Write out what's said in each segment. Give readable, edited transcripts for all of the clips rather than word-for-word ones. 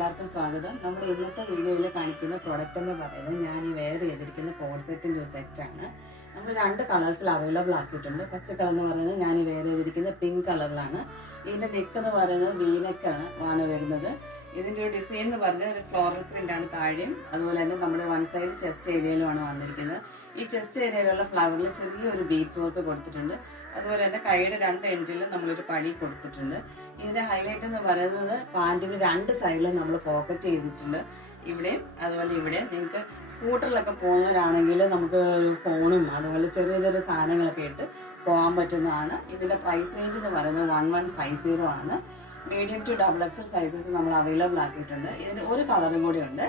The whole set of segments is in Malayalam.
എല്ലാവർക്കും സ്വാഗതം. നമ്മൾ ഇന്നത്തെ വീഡിയോയിൽ കാണിക്കുന്ന പ്രൊഡക്റ്റ് എന്ന് പറയുന്നത് ഞാൻ ഈ വെയർ ചെയ്തിരിക്കുന്ന കോഡ് സെറ്റിൻ്റെ ഒരു സെറ്റാണ്. നമ്മൾ രണ്ട് കളേഴ്സിൽ അവൈലബിൾ ആക്കിയിട്ടുണ്ട്. ഫസ്റ്റ് കളർ എന്ന് പറയുന്നത് ഞാൻ ഈ വെയർ ചെയ്തിരിക്കുന്ന പിങ്ക് കളറിലാണ്. ഇതിൻ്റെ നെക്ക് എന്ന് പറയുന്നത് വീനെക്കാണ് വരുന്നത്. ഇതിൻ്റെ ഒരു ഡിസൈൻ എന്ന് പറഞ്ഞാൽ ഒരു ഫ്ലോറൽ പ്രിന്റ് ആണ് താഴെയും, അതുപോലെ തന്നെ നമ്മുടെ വൺ സൈഡ് ചെസ്റ്റ് ഏരിയയിലുമാണ് വന്നിരിക്കുന്നത്. ഈ ചെസ്റ്റ് ഏരിയയിലുള്ള ഫ്ലവറിൽ ചെറിയൊരു ബീഡ്സ് വർക്ക് കൊടുത്തിട്ടുണ്ട്. അതുപോലെ തന്നെ കൈയുടെ രണ്ട് എൻഡിൽ നമ്മളൊരു പടി കൊടുത്തിട്ടുണ്ട്. ഇതിന്റെ ഹൈലൈറ്റ് എന്ന് പറയുന്നത് പാൻറ്റിന് രണ്ട് സൈഡിലും നമ്മൾ പോക്കറ്റ് ചെയ്തിട്ടുണ്ട്. ഇവിടെയും അതുപോലെ ഇവിടെയും നിങ്ങൾക്ക് സ്കൂട്ടറിലൊക്കെ പോകുന്നവരാണെങ്കിൽ നമുക്ക് ഫോണും അതുപോലെ ചെറിയ ചെറിയ സാധനങ്ങളൊക്കെ ഇട്ട് പോകാൻ പറ്റുന്നതാണ്. ഇതിന്റെ പ്രൈസ് റേഞ്ച് എന്ന് പറയുന്നത് 1150 ആണ്. മീഡിയം ടു XXL സൈസസ് നമ്മൾ അവൈലബിൾ ആക്കിയിട്ടുണ്ട്. ഇതിന് ഒരു കളറും കൂടി ഉണ്ട്.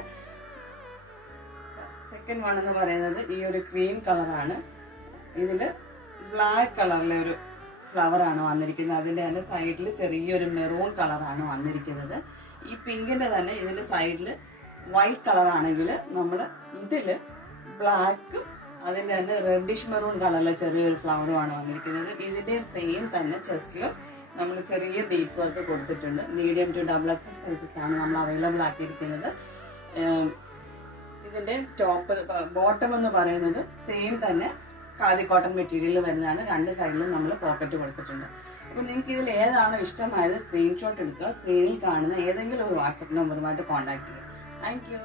സെക്കൻഡ് വൺ എന്ന് പറയുന്നത് ഈ ഒരു ക്രീം കളറാണ്. ഇതിൽ ബ്ലാക്ക് കളറിലെ ഒരു ഫ്ലവർ ആണ് വന്നിരിക്കുന്നത്. അതിന്റെ തന്നെ സൈഡിൽ ചെറിയൊരു മെറൂൺ കളറാണ് വന്നിരിക്കുന്നത്. ഈ പിങ്കിന്റെ തന്നെ ഇതിന്റെ സൈഡിൽ വൈറ്റ് കളറാണെങ്കിൽ നമ്മൾ ഇതില് ബ്ലാക്കും അതിന്റെ തന്നെ റെഡിഷ് മെറൂൺ കളറിലെ ചെറിയൊരു ഫ്ലവറുമാണ് വന്നിരിക്കുന്നത്. ഇതിന്റെയും സെയിം തന്നെ ചെസ്റ്റിൽ നമ്മൾ ചെറിയ ബീഡ്സ് വർക്ക് കൊടുത്തിട്ടുണ്ട്. മീഡിയം ടു XXL സൈസസ് ആണ് നമ്മൾ അവൈലബിൾ ആക്കിയിരിക്കുന്നത്. ഇതിന്റെ ടോപ്പ് ബോട്ടം എന്ന് പറയുന്നത് സെയിം തന്നെ ഖാദി കോട്ടൺ മെറ്റീരിയൽ വരുന്നതാണ്. രണ്ട് സൈഡിലും നമ്മൾ പോക്കറ്റ് കൊടുത്തിട്ടുണ്ട്. അപ്പോൾ നിങ്ങൾക്ക് ഇതിൽ ഏതാണോ ഇഷ്ടമായത് സ്ക്രീൻഷോട്ട് എടുക്കുക. സ്ക്രീനിൽ കാണുന്ന ഏതെങ്കിലും ഒരു വാട്സപ്പ് നമ്പറുമായിട്ട് കോൺടാക്ട് ചെയ്യുക. Thank you.